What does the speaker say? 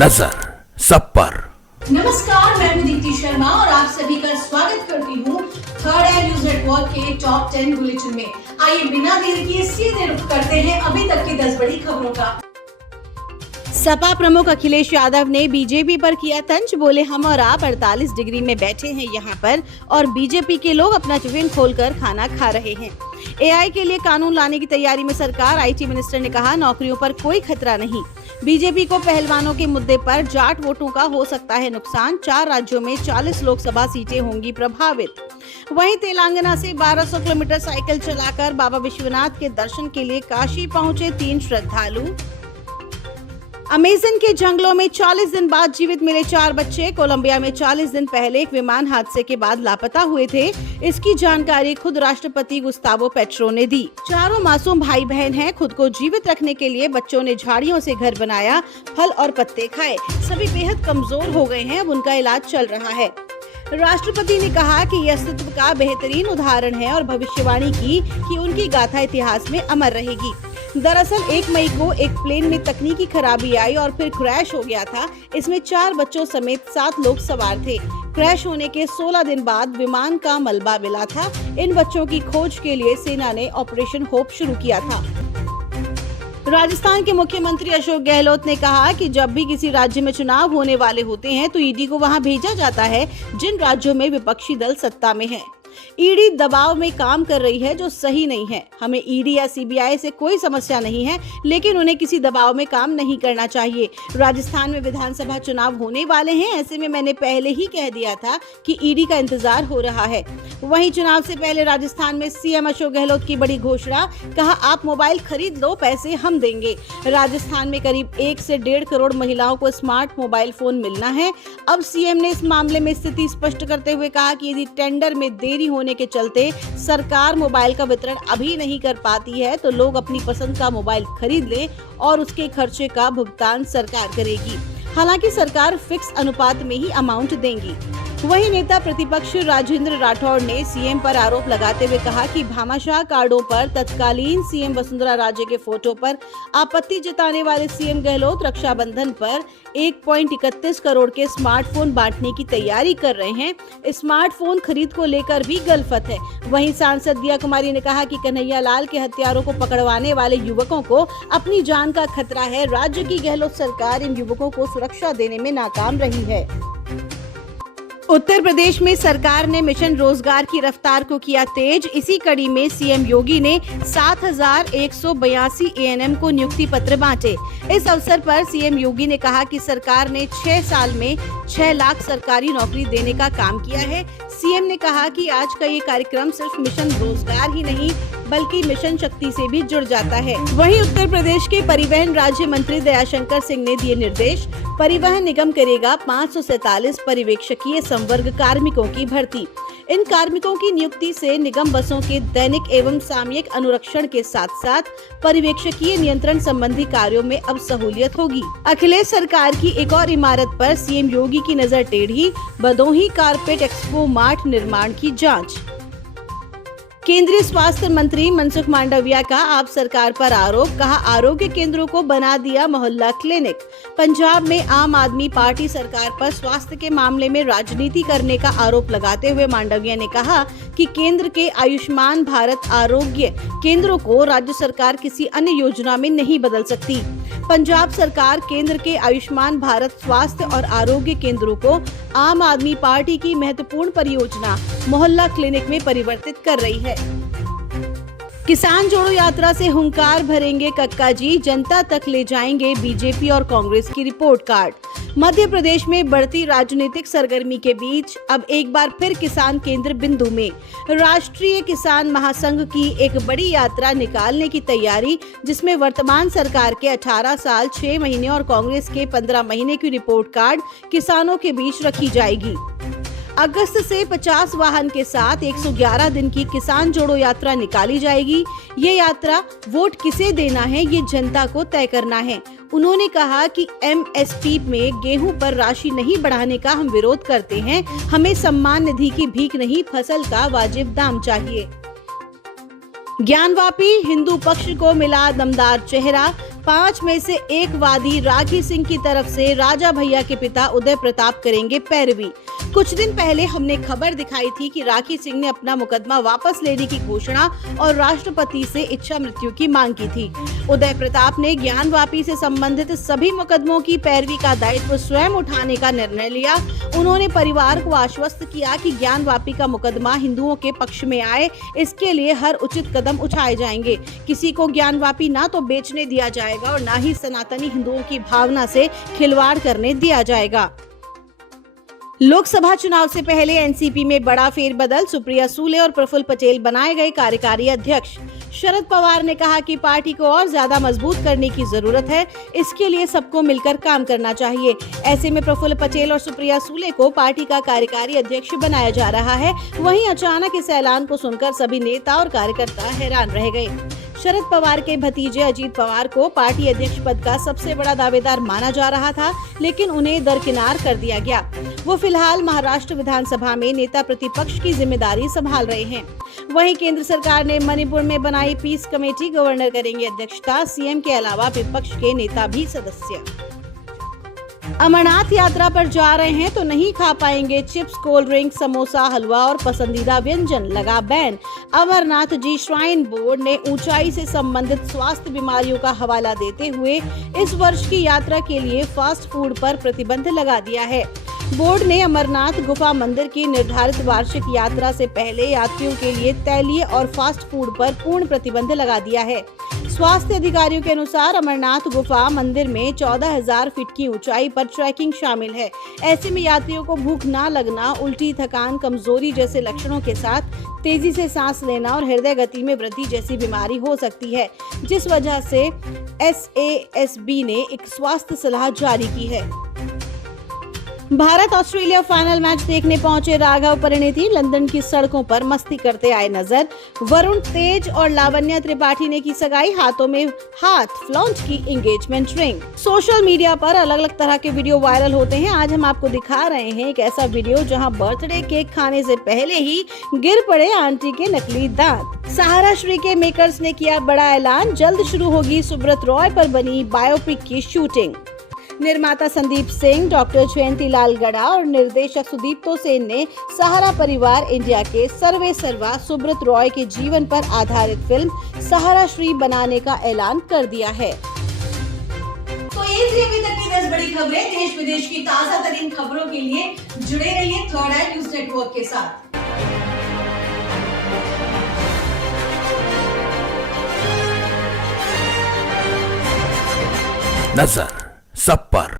नजर सब पर। नमस्कार, मैं हूं दीप्ति शर्मा और आप सभी का स्वागत करती हूं थर्ड एयर न्यूज नेटवर्क के टॉप 10 बुलेटिन में। आइए बिना देर किए सीधे रुख करते हैं अभी तक की 10 बड़ी खबरों का। सपा प्रमुख अखिलेश यादव ने बीजेपी पर किया तंज। बोले, हम और आप 48 डिग्री में बैठे हैं यहाँ पर और बीजेपी के लोग अपना टिफिन खोलकर खाना खा रहे हैं। एआई के लिए कानून लाने की तैयारी में सरकार। आईटी मिनिस्टर ने कहा, नौकरियों पर कोई खतरा नहीं। बीजेपी को पहलवानों के मुद्दे पर जाट वोटों का हो सकता है नुकसान। 4 राज्यों में 40 लोकसभा सीटें होंगी प्रभावित। वहीं तेलंगाना से 1200 किलोमीटर साइकिल चलाकर बाबा विश्वनाथ के दर्शन के लिए काशी पहुंचे 3 श्रद्धालु। अमेज़न के जंगलों में 40 दिन बाद जीवित मिले 4 बच्चे। कोलंबिया में 40 दिन पहले एक विमान हादसे के बाद लापता हुए थे। इसकी जानकारी खुद राष्ट्रपति गुस्तावो पेट्रो ने दी। चारों मासूम भाई बहन हैं। खुद को जीवित रखने के लिए बच्चों ने झाड़ियों से घर बनाया, फल और पत्ते खाए। सभी बेहद कमजोर हो गए हैं। अब उनका इलाज चल रहा है। राष्ट्रपति ने कहा कि यह अस्तित्व का बेहतरीन उदाहरण है और भविष्यवाणी की कि उनकी गाथा इतिहास में अमर रहेगी। दरअसल 1 मई को एक प्लेन में तकनीकी खराबी आई और फिर क्रैश हो गया था। इसमें 4 बच्चों समेत 7 लोग सवार थे। क्रैश होने के 16 दिन बाद विमान का मलबा मिला था। इन बच्चों की खोज के लिए सेना ने ऑपरेशन होप शुरू किया था। राजस्थान के मुख्यमंत्री अशोक गहलोत ने कहा कि जब भी किसी राज्य में चुनाव होने वाले होते हैं तो ईडी को वहां भेजा जाता है जिन राज्यों में विपक्षी दल सत्ता में है। ईडी दबाव में काम कर रही है जो सही नहीं है। हमें ईडी या सीबीआई से कोई समस्या नहीं है, लेकिन उन्हें किसी दबाव में काम नहीं करना चाहिए। राजस्थान में विधानसभा चुनाव होने वाले हैं, ऐसे में मैंने पहले ही कह दिया था कि ईडी का इंतजार हो रहा है। वहीं चुनाव से पहले राजस्थान में सीएम अशोक गहलोत की बड़ी घोषणा। कहा, आप मोबाइल खरीद लो, पैसे हम देंगे। राजस्थान में करीब 1 से 1.5 करोड़ महिलाओं को स्मार्ट मोबाइल फोन मिलना है। अब सीएम ने इस मामले में स्थिति स्पष्ट करते हुए कहा कि यदि टेंडर में देरी होने के चलते सरकार मोबाइल का वितरण अभी नहीं कर पाती है तो लोग अपनी पसंद का मोबाइल खरीद लें और उसके खर्चे का भुगतान सरकार करेगी। हालांकि सरकार फिक्स अनुपात में ही अमाउंट देंगी। वहीं नेता प्रतिपक्ष राजेंद्र राठौड़ ने सीएम पर आरोप लगाते हुए कहा कि भामाशाह कार्डों पर तत्कालीन सीएम वसुंधरा राजे के फोटो पर आपत्ति जताने वाले सीएम गहलोत रक्षाबंधन पर 1.31 करोड़ के स्मार्टफोन बांटने की तैयारी कर रहे हैं। स्मार्टफोन खरीद को लेकर भी गलफत है। वहीं सांसद दिया कुमारी ने कहा कि कन्हैया लाल के हत्यारों को पकड़वाने वाले युवकों को अपनी जान का खतरा है। राज्य की गहलोत सरकार इन युवकों को सुरक्षा देने में नाकाम रही है। उत्तर प्रदेश में सरकार ने मिशन रोजगार की रफ्तार को किया तेज। इसी कड़ी में सीएम योगी ने 7,182 एएनएम को नियुक्ति पत्र बांटे। इस अवसर पर सीएम योगी ने कहा कि सरकार ने 6 साल में 6 लाख सरकारी नौकरी देने का काम किया है। सीएम ने कहा कि आज का ये कार्यक्रम सिर्फ मिशन रोजगार ही नहीं बल्कि मिशन शक्ति से भी जुड़ जाता है। वहीं उत्तर प्रदेश के परिवहन राज्य मंत्री दयाशंकर सिंह ने दिए निर्देश। परिवहन निगम करेगा 547 पर्यवेक्षकीय संवर्ग कार्मिकों की भर्ती। इन कार्मिकों की नियुक्ति से निगम बसों के दैनिक एवं सामयिक अनुरक्षण के साथ साथ पर्यवेक्षकीय नियंत्रण संबंधी कार्यों में अब सहूलियत होगी। अखिलेश सरकार की एक और इमारत पर सीएम योगी की नजर टेढ़ी। भदोही कारपेट एक्सपो मार्ट निर्माण की जांच। केंद्रीय स्वास्थ्य मंत्री मनसुख मांडविया का आप सरकार पर आरोप। कहा, आरोग्य केंद्रों को बना दिया मोहल्ला क्लिनिक। पंजाब में आम आदमी पार्टी सरकार पर स्वास्थ्य के मामले में राजनीति करने का आरोप लगाते हुए मांडविया ने कहा कि केंद्र के आयुष्मान भारत आरोग्य केंद्रों को राज्य सरकार किसी अन्य योजना में नहीं बदल सकती। पंजाब सरकार केंद्र के आयुष्मान भारत स्वास्थ्य और आरोग्य केंद्रों को आम आदमी पार्टी की महत्वपूर्ण परियोजना मोहल्ला क्लिनिक में परिवर्तित कर रही है। किसान जोड़ो यात्रा से हुंकार भरेंगे कक्का जी, जनता तक ले जाएंगे बीजेपी और कांग्रेस की रिपोर्ट कार्ड। मध्य प्रदेश में बढ़ती राजनीतिक सरगर्मी के बीच अब एक बार फिर किसान केंद्र बिंदु में। राष्ट्रीय किसान महासंघ की एक बड़ी यात्रा निकालने की तैयारी, जिसमें वर्तमान सरकार के 18 साल 6 महीने और कांग्रेस के 15 महीने की रिपोर्ट कार्ड किसानों के बीच रखी जाएगी। अगस्त से 50 वाहन के साथ 111 दिन की किसान जोड़ो यात्रा निकाली जाएगी। ये यात्रा वोट किसे देना है ये जनता को तय करना है। उन्होंने कहा कि एमएसपी में गेहूं पर राशि नहीं बढ़ाने का हम विरोध करते हैं। हमें सम्मान निधि की भीख नहीं, फसल का वाजिब दाम चाहिए। ज्ञानवापी हिंदू पक्ष को मिला दमदार चेहरा। 5 में से एक वादी राखी सिंह की तरफ से राजा भैया के पिता उदय प्रताप करेंगे पैरवी। कुछ दिन पहले हमने खबर दिखाई थी कि राखी सिंह ने अपना मुकदमा वापस लेने की घोषणा और राष्ट्रपति से इच्छा मृत्यु की मांग की थी। उदय प्रताप ने ज्ञानवापी से संबंधित सभी मुकदमों की पैरवी का दायित्व स्वयं उठाने का निर्णय लिया। उन्होंने परिवार को आश्वस्त किया कि ज्ञानवापी का मुकदमा हिंदुओं के पक्ष में आए, इसके लिए हर उचित कदम उठाए जाएंगे। किसी को ज्ञानवापी ना तो बेचने दिया जाएगा और ना ही सनातनी हिंदुओं की भावना से खिलवाड़ करने दिया जाएगा। लोकसभा चुनाव से पहले एनसीपी में बड़ा फेरबदल, सुप्रिया सूले और प्रफुल्ल पटेल बनाए गए कार्यकारी अध्यक्ष। शरद पवार ने कहा कि पार्टी को और ज्यादा मजबूत करने की जरूरत है, इसके लिए सबको मिलकर काम करना चाहिए। ऐसे में प्रफुल्ल पटेल और सुप्रिया सूले को पार्टी का कार्यकारी अध्यक्ष बनाया जा रहा है। वहीं अचानक इस ऐलान को सुनकर सभी नेता और कार्यकर्ता हैरान रह गए। शरद पवार के भतीजे अजीत पवार को पार्टी अध्यक्ष पद का सबसे बड़ा दावेदार माना जा रहा था, लेकिन उन्हें दरकिनार कर दिया गया। वो फिलहाल महाराष्ट्र विधानसभा में नेता प्रतिपक्ष की जिम्मेदारी संभाल रहे हैं। वहीं केंद्र सरकार ने मणिपुर में बनाई पीस कमेटी, गवर्नर करेंगे अध्यक्षता। सीएम के अलावा विपक्ष के नेता भी सदस्य। अमरनाथ यात्रा पर जा रहे हैं तो नहीं खा पाएंगे चिप्स, कोल्ड ड्रिंक, समोसा, हलवा और पसंदीदा व्यंजन, लगा ban. Amarnath ji shrine board ने ऊंचाई से संबंधित स्वास्थ्य बीमारियों का हवाला देते हुए इस वर्ष की यात्रा के लिए फास्ट फूड पर प्रतिबंध लगा दिया है। बोर्ड ने अमरनाथ गुफा मंदिर की निर्धारित वार्षिक यात्रा से पहले यात्रियों के लिए तैलीय और फास्ट फूड पर पूर्ण प्रतिबंध लगा दिया है। स्वास्थ्य अधिकारियों के अनुसार अमरनाथ गुफा मंदिर में 14,000 फीट की ऊंचाई पर ट्रैकिंग शामिल है। ऐसे में यात्रियों को भूख ना लगना, उल्टी, थकान, कमजोरी जैसे लक्षणों के साथ तेजी से सांस लेना और हृदय गति में वृद्धि जैसी बीमारी हो सकती है, जिस वजह से SASB ने एक स्वास्थ्य सलाह जारी की है। भारत ऑस्ट्रेलिया फाइनल मैच देखने पहुंचे राघव परिणीति लंदन की सड़कों पर मस्ती करते आए नजर। वरुण तेज और लावण्या त्रिपाठी ने की सगाई, हाथों में हाथ, फ्लॉन्ट की एंगेजमेंट रिंग। सोशल मीडिया पर अलग अलग तरह के वीडियो वायरल होते हैं। आज हम आपको दिखा रहे हैं एक ऐसा वीडियो जहां बर्थडे केक खाने से पहले ही गिर पड़े आंटी के नकली दांत। सहारा श्री के मेकर्स ने किया बड़ा ऐलान, जल्द शुरू होगी सुब्रत रॉय पर बनी बायोपिक की शूटिंग। निर्माता संदीप सिंह, डॉक्टर जयंती लाल गड़ा और निर्देशक सुदीप्तो सेन ने सहारा परिवार इंडिया के सर्वे सर्वा सुब्रत रॉय के जीवन पर आधारित फिल्म सहारा श्री बनाने का ऐलान कर दिया है। तो ये थी अभी तक की 10 बड़ी खबरें। देश विदेश की ताजा तरीन खबरों के लिए जुड़े रहिए थर्ड आई न्यूज नेटवर्क के साथ। नजर सब पर।